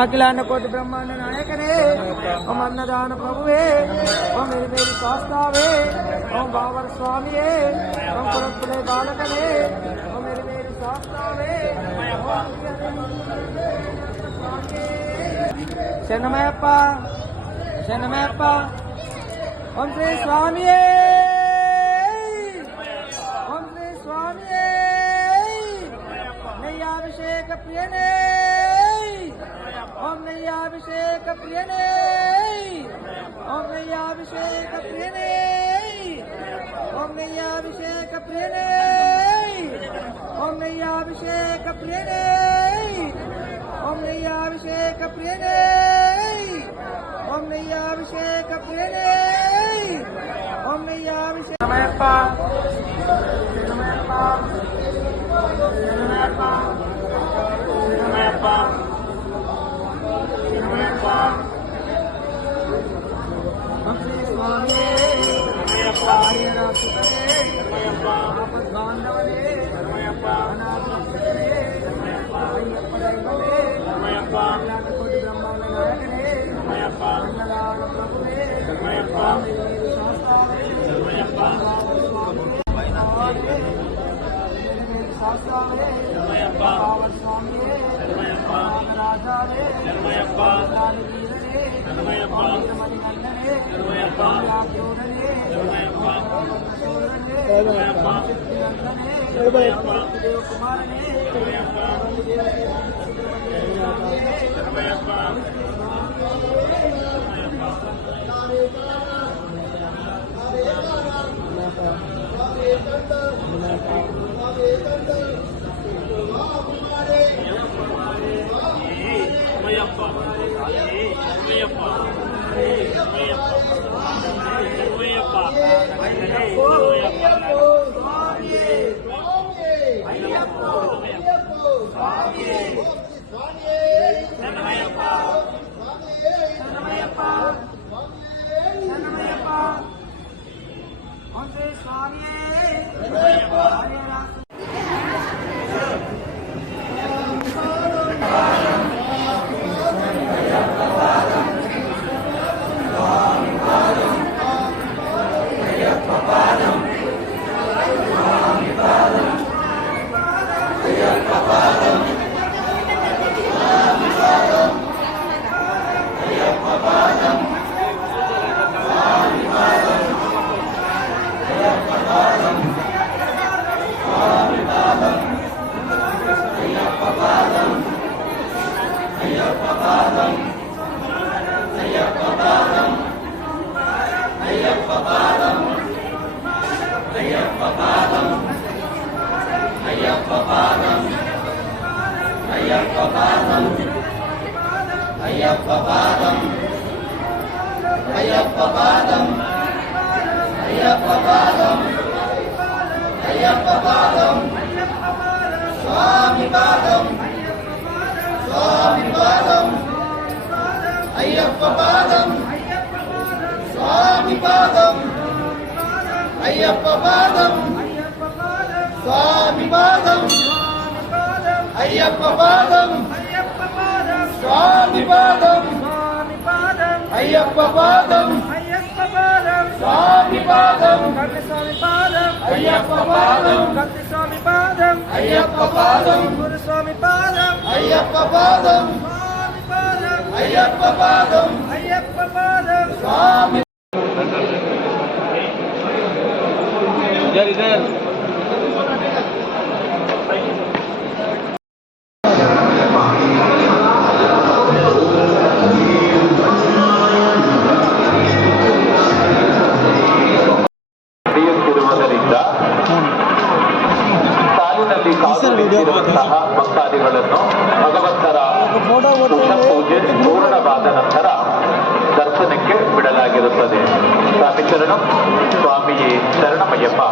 अखिलांड कोटि ब्रह्मांड नायक ने ओम अन्नदान प्रभुवे ओम मेरी शास्त्रावे ओम बाबर स्वामी ओम कुरकुले बालक ने ओम मेरी शास्त्रावे शरणमयप्प शरणमयप्प ओम श्री स्वामी ओम श्री स्वामी नैयाभिषेक प्रियने ओम नैयाभिषेक प्रियने ओम नैयाभिषेक प्रियने ओम नैयाभिषेक प्रियने ओम नैयाभिषेक प्रियने ओम नैयाभिषेक प्रियने ओम नैयाभिषेक प्रियने ओम नैयाभिषेक नमयप्प नमयप्प नमयप्प नमयप्प ओम श्री स्वामी नमयप्प हरिरासुतने नमयप्प आपद्बांधवने नमयप्प अनाथने नमयप्प अय्यप्प दैवने नमयप्प कोटि ब्रह्मांड नायकने नमयप्प अन्नदान प्रभुने नमयप्प मेरी शास्त्रावे नमयप्प शास्त्रावे नमयप्प बाबर स्वामी नमयप्प राजावे नमयप्प दानवीरने नमयप्प मणिकंडने नमयप्प याज्ञोदने नमयप्प नमयप्प चित्तनंदने नमयप्प देव कुमारने नमयप्प नमयप्प स्वामी पादम स्वामी पादम अय्यप्प पादम स्वामी पादम अय्यप्प पादम स्वामी पादम अय्यप्प पादम स्वामी पादम अय्यप्प पादम स्वामी पादम अय्यप्प पादम स्वामी पादम अय्यप्प पादम गुरु स्वामी पादम अय्यप्प पादम अय्यप्प पादम अय्यप्प पादम स्वामी इधर ಭಕ್ತಾದಿಗಳನ್ನು ಭಗವಂತರ ಉಷ ಪೂಜೆ ಪೂರ್ಣವಾದ ನಂತರ ದರ್ಶನಕ್ಕೆ ಬಿಡಲಾಗಿರುತ್ತದೆ. ಸ್ವಾಮಿ ಶರಣಂ ಸ್ವಾಮಿಯೇ ಶರಣಮಯ್ಯಪ್ಪ.